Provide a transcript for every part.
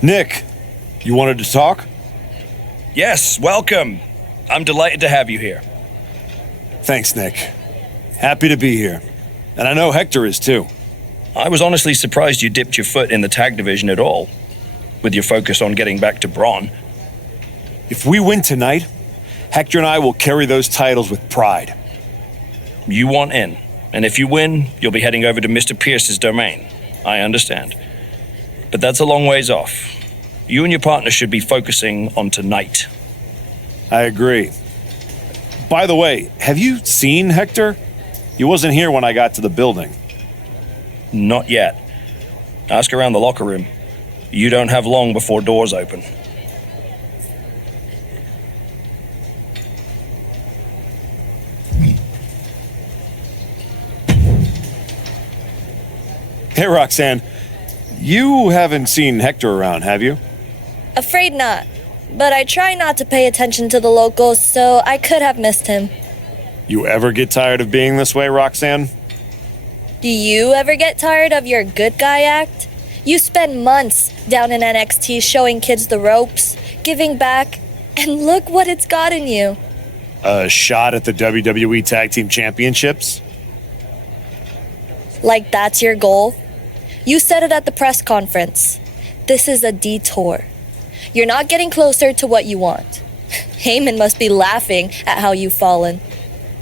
Nick, you wanted to talk? Yes, welcome. I'm delighted to have you here. Thanks, Nick. Happy to be here. And I know Hector is too. I was honestly surprised you dipped your foot in the tag division at all, with your focus on getting back to Braun. If we win tonight, Hector and I will carry those titles with pride. You want in, and if you win, you'll be heading over to Mr. Pierce's domain. I understand. But that's a long ways off. You and your partner should be focusing on tonight. I agree. By the way, have you seen Hector? He wasn't here when I got to the building. Not yet. Ask around the locker room. You don't have long before doors open. Hey, Roxanne. You haven't seen Hector around, have you? Afraid not. But I try not to pay attention to the locals, so I could have missed him. You ever get tired of being this way, Roxanne? Do you ever get tired of your good guy act? You spend months down in NXT showing kids the ropes, giving back, and look what it's gotten you. A shot at the WWE Tag Team Championships? Like that's your goal? You said it at the press conference. This is a detour. You're not getting closer to what you want. Heyman must be laughing at how you've fallen.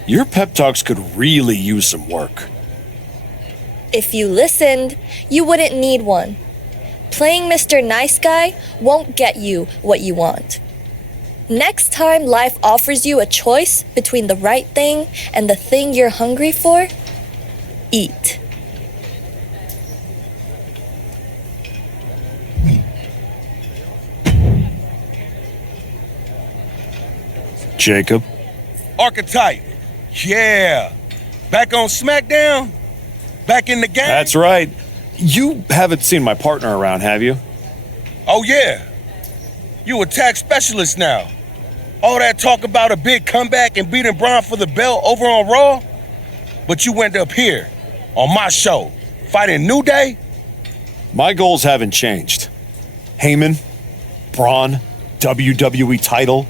Your pep talks could really use some work. If you listened, you wouldn't need one. Playing Mr. Nice Guy won't get you what you want. Next time life offers you a choice between the right thing and the thing you're hungry for, eat. Jacob? Archetype. Yeah. Back on SmackDown? Back in the game? That's right. You haven't seen my partner around, have you? Oh, yeah. You a tag specialist now. All that talk about a big comeback and beating Braun for the belt over on Raw? But you went up here, on my show, fighting New Day? My goals haven't changed. Heyman, Braun, WWE title.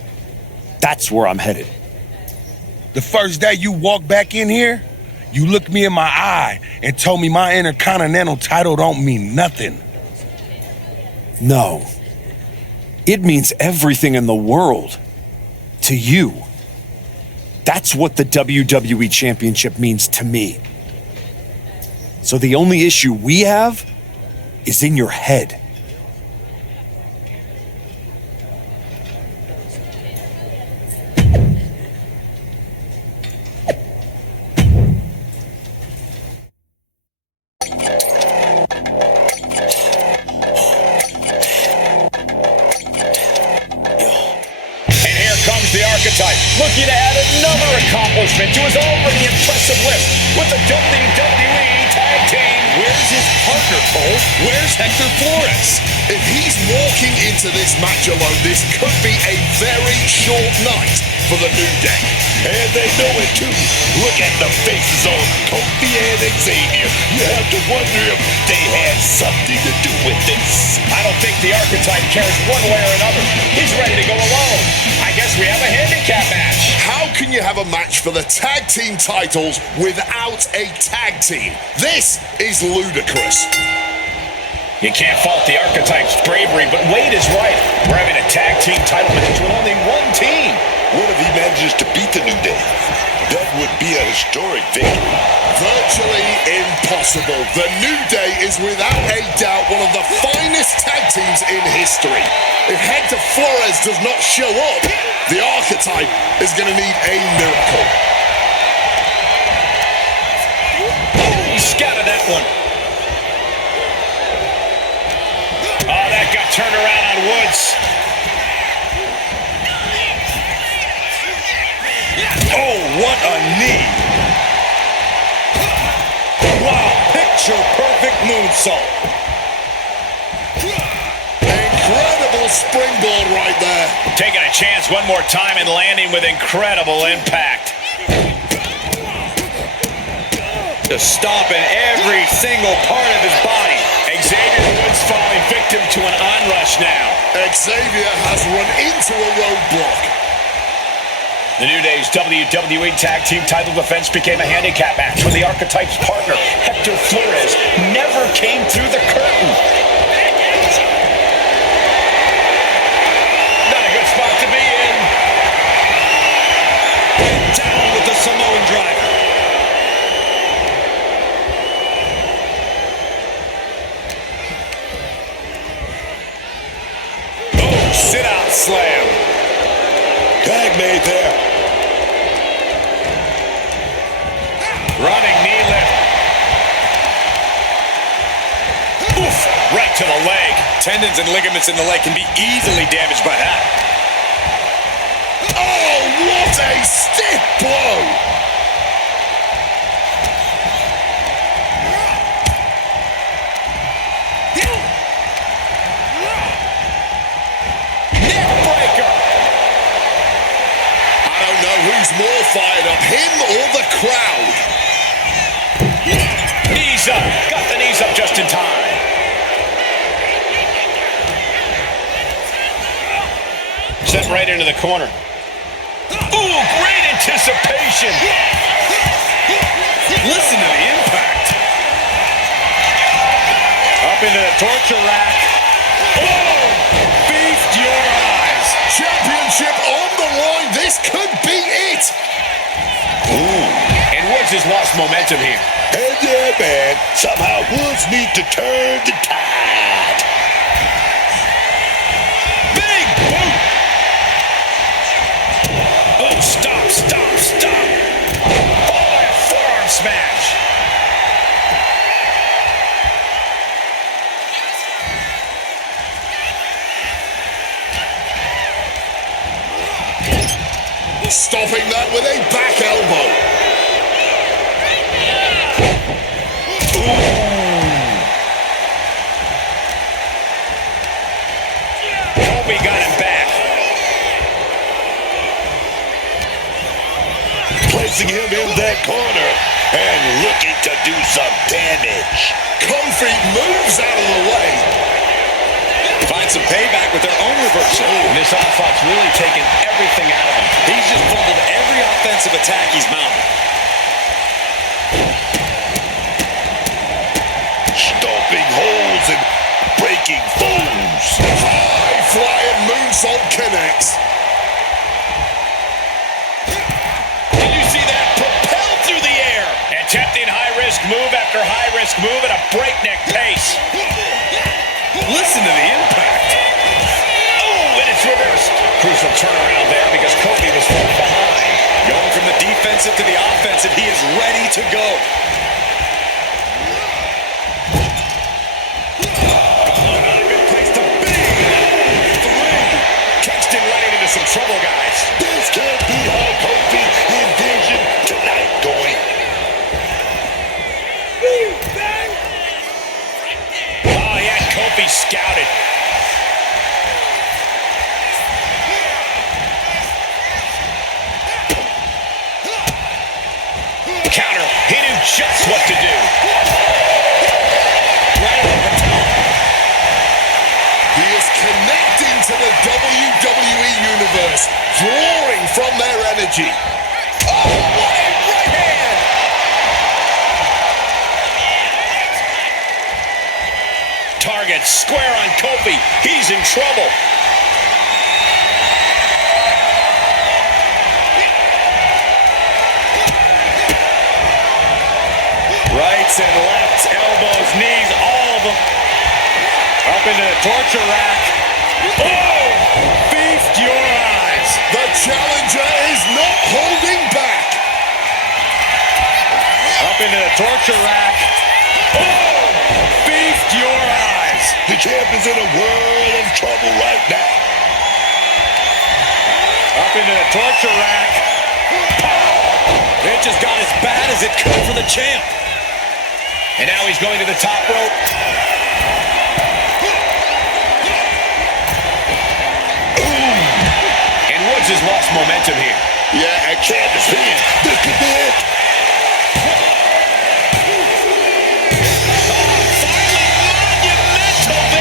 That's where I'm headed. The first day you walked back in here, you looked me in my eye and told me my Intercontinental title don't mean nothing. No. It means everything in the world. To you. That's what the WWE Championship means to me. So the only issue we have is in your head. The Archetype, looking to add another accomplishment to his already impressive list with the WWE Tag Team. Where's his partner, Cole? Where's Hector Flores? If he's walking into this match alone, this could be a very short night for the New Day. And they know it too. Look at the faces on Kofi and Xavier. You have to wonder if they had something to do with this. I don't think the Archetype cares one way or another. He's ready to go alone. I guess we have a handicap match. How can you have a match for the tag team titles without a tag team? This is ludicrous. You can't fault the Archetype's bravery, but Wade is right. We're having a tag team title match with only one team. What if he manages to beat the New Day? That would be a historic victory. Virtually impossible. The New Day is without a doubt one of the finest tag teams in history. If Hector Flores does not show up, the Archetype is going to need a miracle. Oh, he scattered that one. Oh, that got turned around on Woods. Oh, what a knee. Wow, picture-perfect moonsault. Incredible springboard right there. Taking a chance one more time and landing with incredible impact. Just stomping every single part of his body. Xavier Woods Just falling victim to an onrush now. Xavier has run into a roadblock. The New Day's WWE Tag Team title defense became a handicap match when the Archetype's partner, Hector Flores, never came through the curtain. Not a good spot to be in. Down with the Samoan driver. Oh, sit-out slam. Tag made there. Running knee lift. Oof, right to the leg. Tendons and ligaments in the leg can be easily damaged by that. Oh, what a stiff blow! Neck breaker. I don't know who's more fired up, him or the crowd. Knees up. Got the knees up just in time. Sent right into the corner. Ooh, great anticipation. Listen to the impact. Up into the torture rack. Oh, feast your eyes. Championship on the line. This could be it. And Woods has lost momentum here. And yeah, man, somehow Woods need to turn the tide. Big boot. Oh, stop, stop, stop. Oh, a forearm smash. Stopping that with a back elbow. Kobe got him back. Placing him in that corner and looking to do some damage. Kofi moves out of the way. Find some payback with their own reversal. This onslaught's really taken everything out of him. He's just fumbled every offensive attack he's mounted. Stomping holes and breaking foes. High flying moonsault connects. Did you see that? Propelled through the air. Attempting high-risk move after high-risk move at a breakneck pace. Listen to the impact. Oh, and it's reversed. Crucial turnaround there because Kobe was falling behind. Going from the defensive to the offensive, he is ready to go. Not a good place to be. 3. Catched him running into some trouble, guys. This can't be how Kofi envisioned tonight going. Oh, he had Kobe scouted. Counter. He knew just what to do. Right on the top. He is connecting to the WWE Universe, drawing from their energy. Oh, what a right hand! Target square on Kofi. He's in trouble. Rights and lefts, elbows, knees, all of them. Up into the torture rack. Oh! Feast your eyes. The challenger is not holding back. Up into the torture rack. Oh! Feast your eyes. The champ is in a world of trouble right now. Up into the torture rack. It just got as bad as it could for the champ. And now he's going to the top rope. Ooh. And Woods has lost momentum here. Yeah, and champ is saying, this could be it. Finally, monumental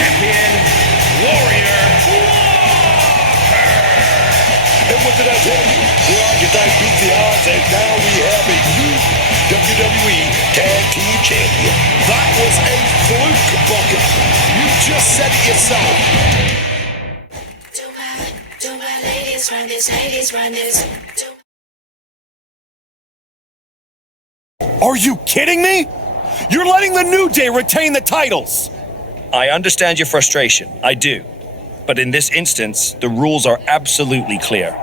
champion, Warrior. And what did I tell you? The archetype beat the odds, and now we have a new WWE Tag Team Champion. That was a fluke, Bucket. You just said it yourself. Do my ladies run this, ladies run this. Are you kidding me? You're letting the New Day retain the titles. I understand your frustration. I do. But in this instance, the rules are absolutely clear.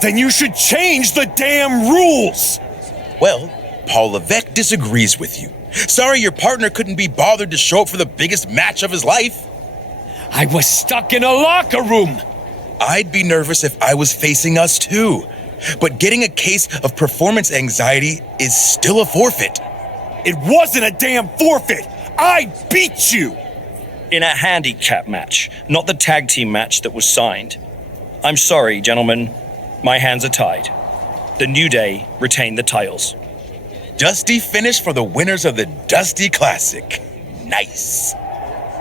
Then you should change the damn rules. Well, Paul Levesque disagrees with you. Sorry your partner couldn't be bothered to show up for the biggest match of his life. I was stuck in a locker room. I'd be nervous if I was facing us too. But getting a case of performance anxiety is still a forfeit. It wasn't a damn forfeit. I beat you. In a handicap match, not the tag team match that was signed. I'm sorry, gentlemen. My hands are tied. The New Day retain the titles. Dusty finish for the winners of the Dusty Classic. Nice.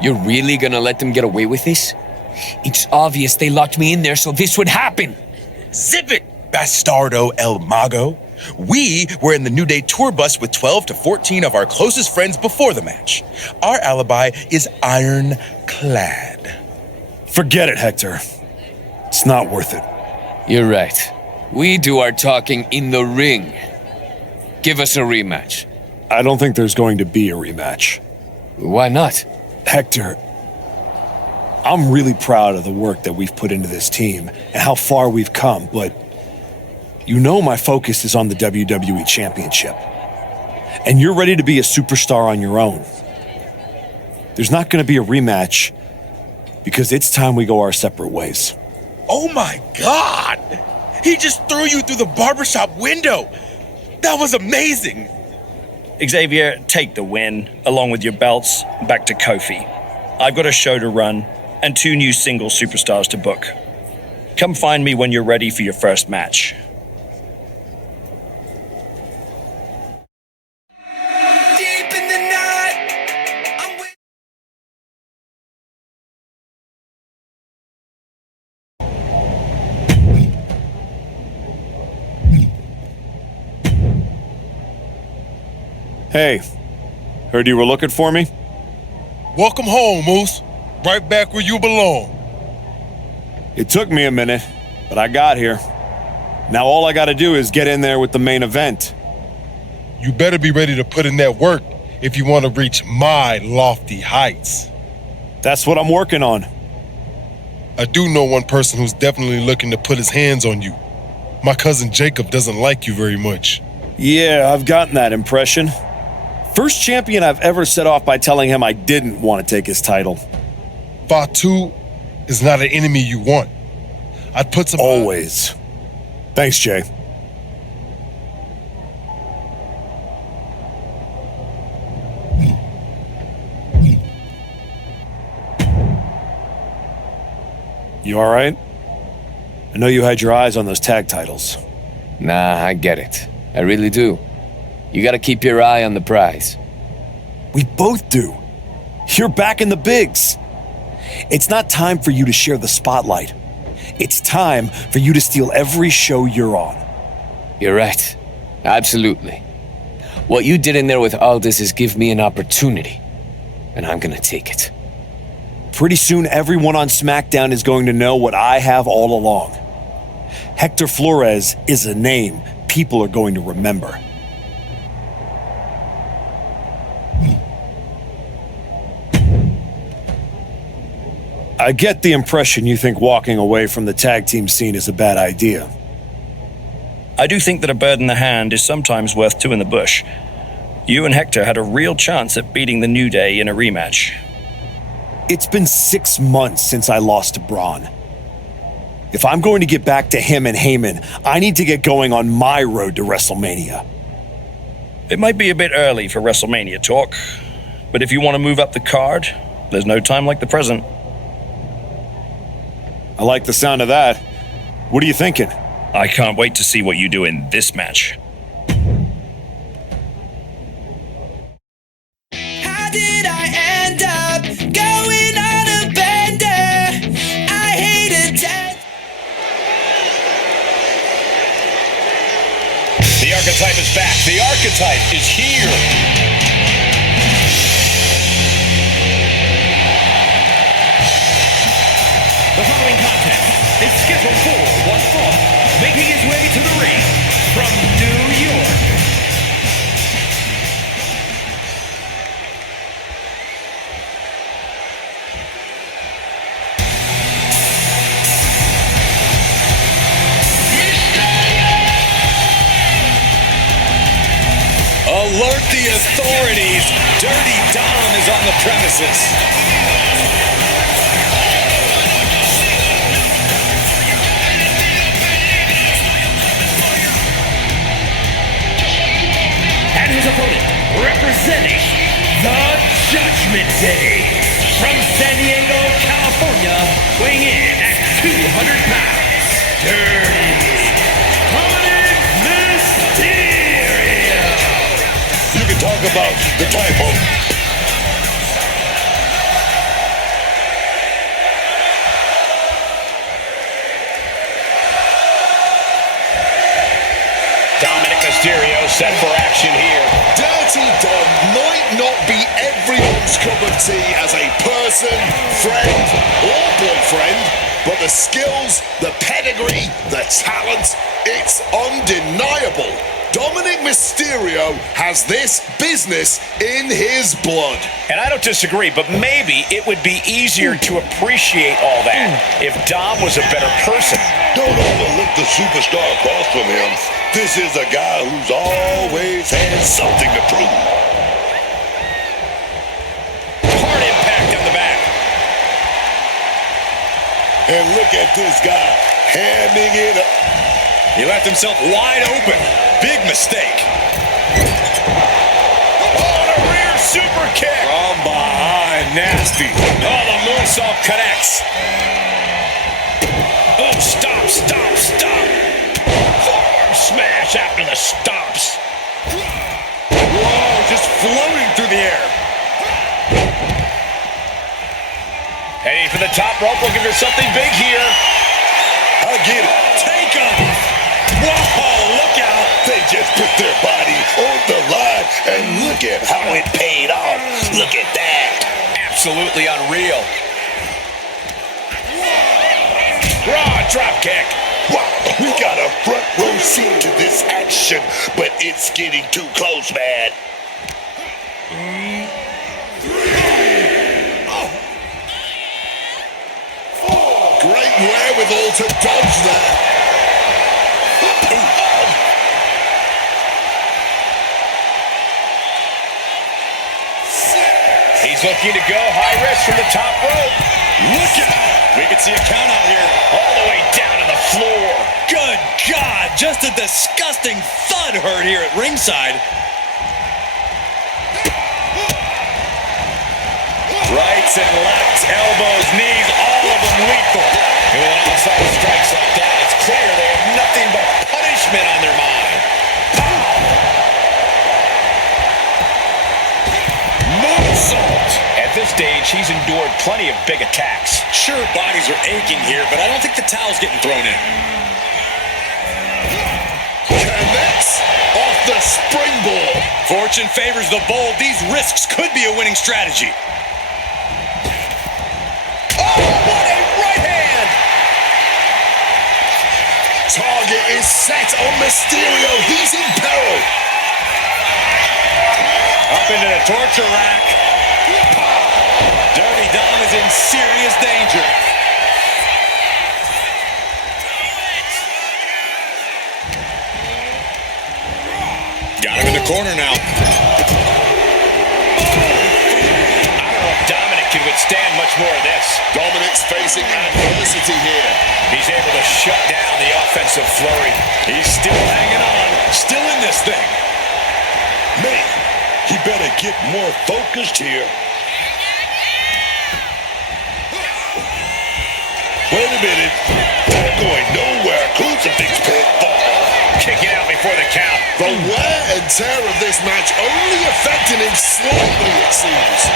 You're really gonna let them get away with this? It's obvious they locked me in there so this would happen. Zip it, Bastardo El Mago. We were in the New Day tour bus with 12 to 14 of our closest friends before the match. Our alibi is ironclad. Forget it, Hector. It's not worth it. You're right. We do our talking in the ring. Give us a rematch. I don't think there's going to be a rematch. Why not? Hector, I'm really proud of the work that we've put into this team and how far we've come, but you know my focus is on the WWE Championship. And you're ready to be a superstar on your own. There's not going to be a rematch because it's time we go our separate ways. Oh my God! He just threw you through the barbershop window. That was amazing. Xavier, take the win, along with your belts, back to Kofi. I've got a show to run and 2 new single superstars to book. Come find me when you're ready for your first match. Hey, heard you were looking for me? Welcome home, Moose. Right back where you belong. It took me a minute, but I got here. Now all I gotta do is get in there with the main event. You better be ready to put in that work if you want to reach my lofty heights. That's what I'm working on. I do know one person who's definitely looking to put his hands on you. My cousin Jacob doesn't like you very much. Yeah, I've gotten that impression. First champion I've ever set off by telling him I didn't want to take his title. Fatu is not an enemy you want. I'd put some... Always. Thanks, Jay. You all right? I know you had your eyes on those tag titles. Nah, I get it. I really do. You gotta keep your eye on the prize. We both do. You're back in the bigs. It's not time for you to share the spotlight. It's time for you to steal every show you're on. You're right. Absolutely. What you did in there with Aldis is give me an opportunity, and I'm gonna take it. Pretty soon, everyone on SmackDown is going to know what I have all along. Hector Flores is a name people are going to remember. I get the impression you think walking away from the tag team scene is a bad idea. I do think that a bird in the hand is sometimes worth 2 in the bush. You and Hector had a real chance at beating the New Day in a rematch. It's been 6 months since I lost to Braun. If I'm going to get back to him and Heyman, I need to get going on my road to WrestleMania. It might be a bit early for WrestleMania talk, but if you want to move up the card, there's no time like the present. I like the sound of that. What are you thinking? I can't wait to see what you do in this match. How did I end up going on a archetype is back. The archetype is here. The following contest is scheduled for one fall, making his way to the ring from New York. Alert the authorities. Dirty Dom is on the premises. And his opponent, representing the Judgment Day, from San Diego, California, weighing in at 200 pounds, Dirty Mysterio. You can talk about the typo. Dominic Mysterio set for action here. Dirty Dom might not be everyone's cup of tea as a person, friend, or boyfriend, but the skills, the pedigree, the talent, it's undeniable. Dominic Mysterio has this business in his blood. And I don't disagree, but maybe it would be easier to appreciate all that if Dom was a better person. Don't overlook the superstar across from him. This is a guy who's always had something to prove. Hard impact on the back. And look at this guy hamming it up. He left himself wide open. Big mistake. Oh, and a rear super kick. From behind, nasty. Oh, the moonsault connects. Oh, stop. Forearm smash after the stops. Whoa, just floating through the air. Heading for the top rope, looking for something big here. I get it. Take him. Whoa, look out. They just put their body on the line, and look at how it paid off. Look at that. Absolutely unreal. Raw drop kick. Wow, we got a front row seat to this action, but it's getting too close, man. Great wherewithal to dodge that. He's looking to go high risk from the top rope. Look out. We can see a count out here. All the way down to the floor. Good God, just a disgusting thud heard here at ringside. Rights and lefts, elbows, knees, all of them lethal. And with outside strikes like that, it's clear they have nothing but punishment on their mind. Moonsault. At this stage, he's endured plenty of big attacks. Sure, bodies are aching here, but I don't think the towel's getting thrown in. Connects off the springboard. Fortune favors the bold. These risks could be a winning strategy. Oh, what a right hand! Target is set on Mysterio. He's in peril. Up into the torture rack. Dirty Dom is in serious danger. Got him in the corner now. I don't know if Dominic can withstand much more of this. Dominic's facing adversity here. He's able to shut down the offensive flurry. He's still hanging on. Still in this thing. Man, he better get more focused here. Wait a minute. They're going nowhere. Crucifix pit. Kicking out before the count. The wear and tear of this match only affecting him slightly, it seems.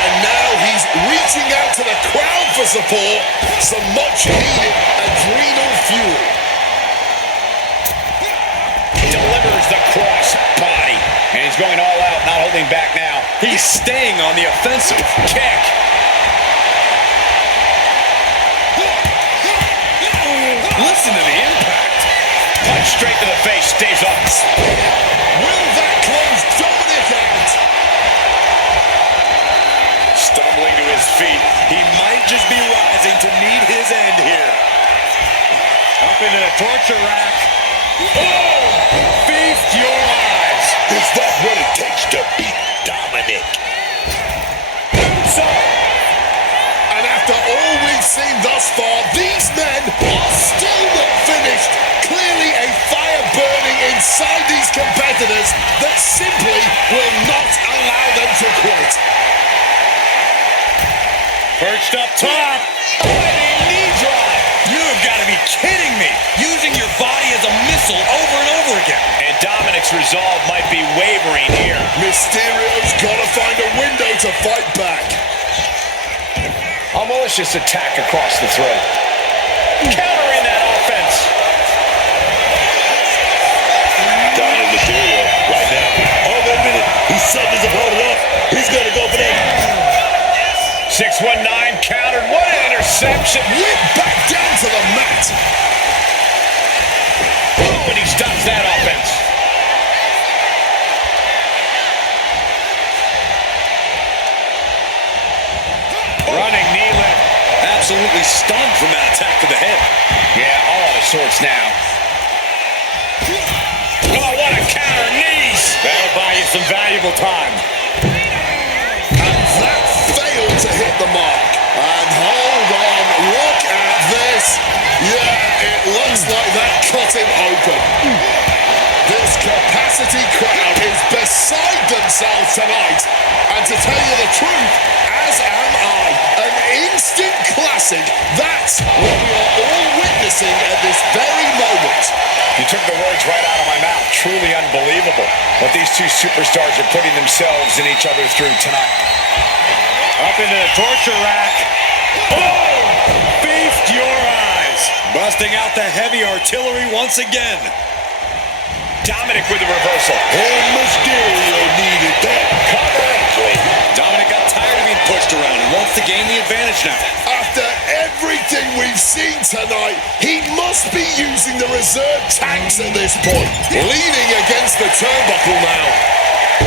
And now he's reaching out to the crowd for support. Some much needed adrenal fuel. delivers the cross body. And he's going all out, not holding back now. He's staying on the offensive. Kick. Listen to the impact. Punch straight to the face, stays up. Will that close Dominic out? Stumbling to his feet. He might just be rising to meet his end here. Up into the torture rack. Oh! Feast your eyes. Is that what it takes to beat Dominic? So, and after all we've seen thus far, these men are still not finished. Clearly a fire burning inside these competitors that simply will not allow them to quit. Perched up top. Knee drop. You have got to be kidding me. Using your body as a missile over and over again. And Dominic's resolve might be wavering here. Mysterio's got to find a window to fight back. A malicious attack across the throat. Countering that offense. Dominic Mysterio right now. Oh, wait a minute. He's something's about it off. He's going to go for that. 619 countered. What an interception. Whip back down to the mat. Oh, and he stops that offense. Running knee lift. Absolutely stunned from that attack to the head. Yeah, all out of sorts now. Oh, what a counter. Knees. That'll buy you some valuable time. And that failed to hit the mark. And hold on, look at this. Yeah, it looks like that cut him open. This capacity crowd is beside themselves tonight. And to tell you the truth, as am I, an instant classic. That's what we are all witnessing at this very moment. You took the words right out of my mouth. Truly unbelievable what these two superstars are putting themselves and each other through tonight. Up into the torture rack. Oh! Feast your eyes. Busting out the heavy artillery once again. Dominic with the reversal. And Mysterio needed that. Correctly. Dominic got tired of being pushed around and wants to gain the advantage now. After everything we've seen tonight, he must be using the reserve tanks at this point. Leaning against the turnbuckle now.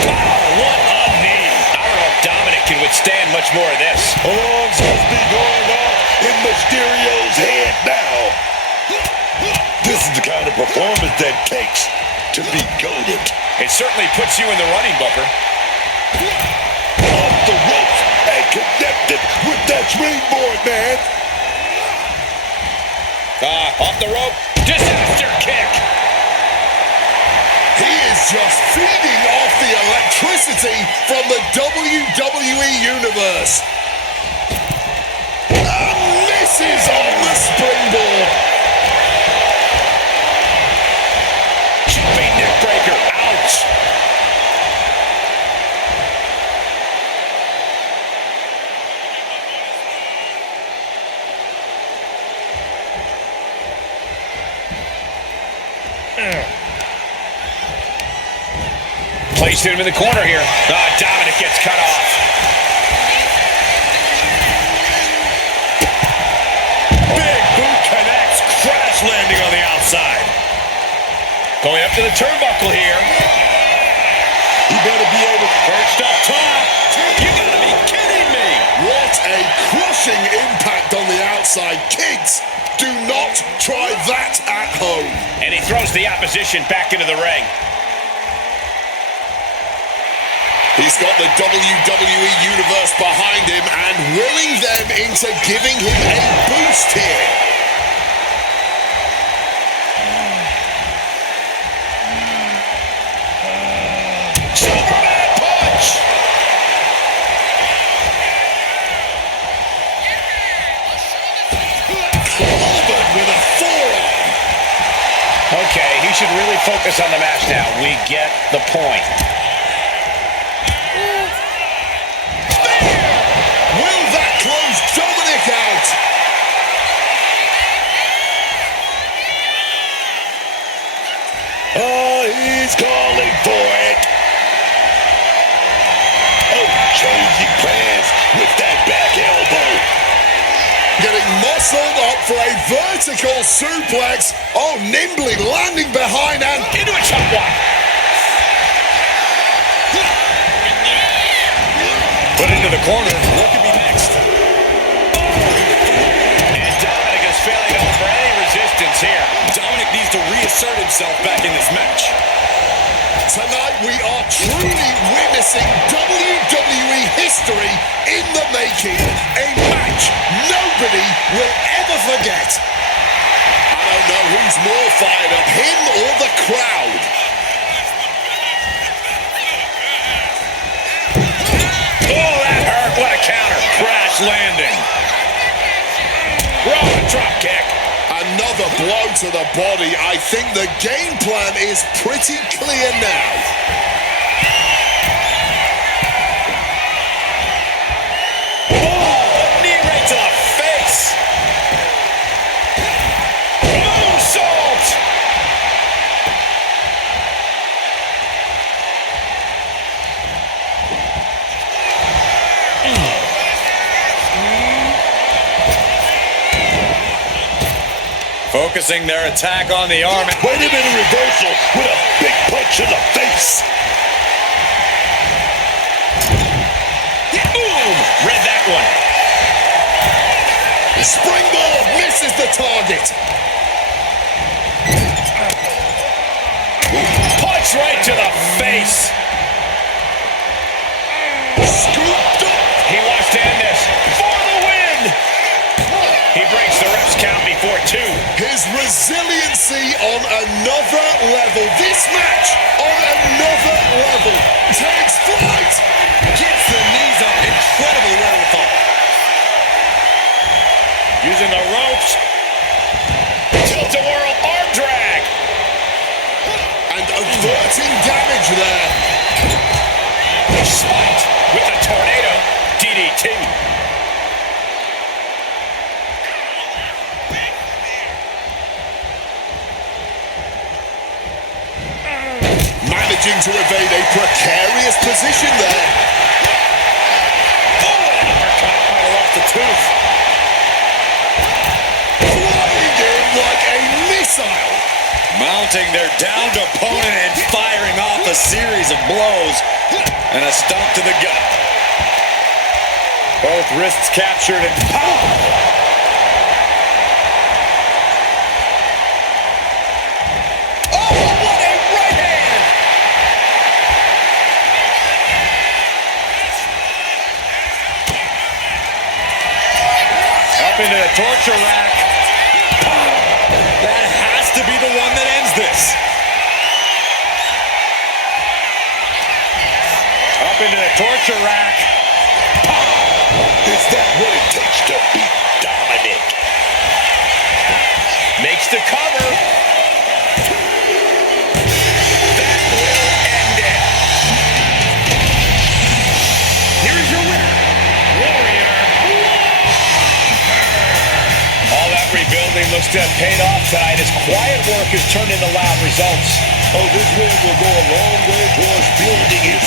Wow, what a knee. I don't know if Dominic can withstand much more of this. Alarms must be going off in Mysterio's head now. This is the kind of performance that takes to be goated. It certainly puts you in the running, Booker. Off the ropes and connected with that springboard, man. Off the rope. Disaster kick. He is just feeding off the electricity from the WWE Universe. And misses on the springboard. Jumping neck breaker. Ouch. Placed him in the corner here. Dominic gets cut off. Big boot connects. Crash landing on the outside. Going up to the turnbuckle here. He better be able to Perched up top. You gotta be kidding me. What a crushing impact on the outside. Kids, do not try that at home. And he throws the opposition back into the ring. He's got the WWE Universe behind him and willing them into giving him a boost here. Superman punch! Clobbered with a forearm. Okay, he should really focus on the match now. We get the point. Will that close Dominic out? Oh, Muscled up for a vertical suplex. Oh, nimbly landing behind and Into a chop block. Put into the corner. What could be next? And Dominic is failing to offer any resistance here. Dominic needs to reassert himself back in this match. tonight we are truly witnessing WWE history in the making. A match nobody will ever forget. I don't know who's more fired up, him or the crowd. Oh, that hurt. What a counter. Crash landing. Rolling drop kick. Another blow to the body. I think the game plan is pretty clear now. Oh, knee right to the face. Moonsault. Focusing their attack on the arm. Wait a minute, reversal with a big punch in the face. Boom. Read that one. Springboard misses the target. Punch right to the face. Scooped up. He wants to end this for the win. He breaks the ref's count before two. His resiliency on another level. This match on another level. Takes flight. Gets the knees up. Incredible wherewithal. Using the ropes. Tilt-a-whirl arm drag. And averting damage there. Spiked with a tornado DDT. Managing to evade a precarious position there. Oh, an uppercut might have lost a tooth. Flying in like a missile. Mounting their downed opponent and firing off a series of blows. And a stomp to the gut. Both wrists captured and pow! Into the torture rack. That has to be the one that ends this. Up into the torture rack. Is that what it takes to beat Dominic? Makes the cover. That will end it. Here's your winner, Warrior. All that rebuilding looks to have paid off tonight as quiet work has turned into loud results. Oh, this win will go a long way towards building his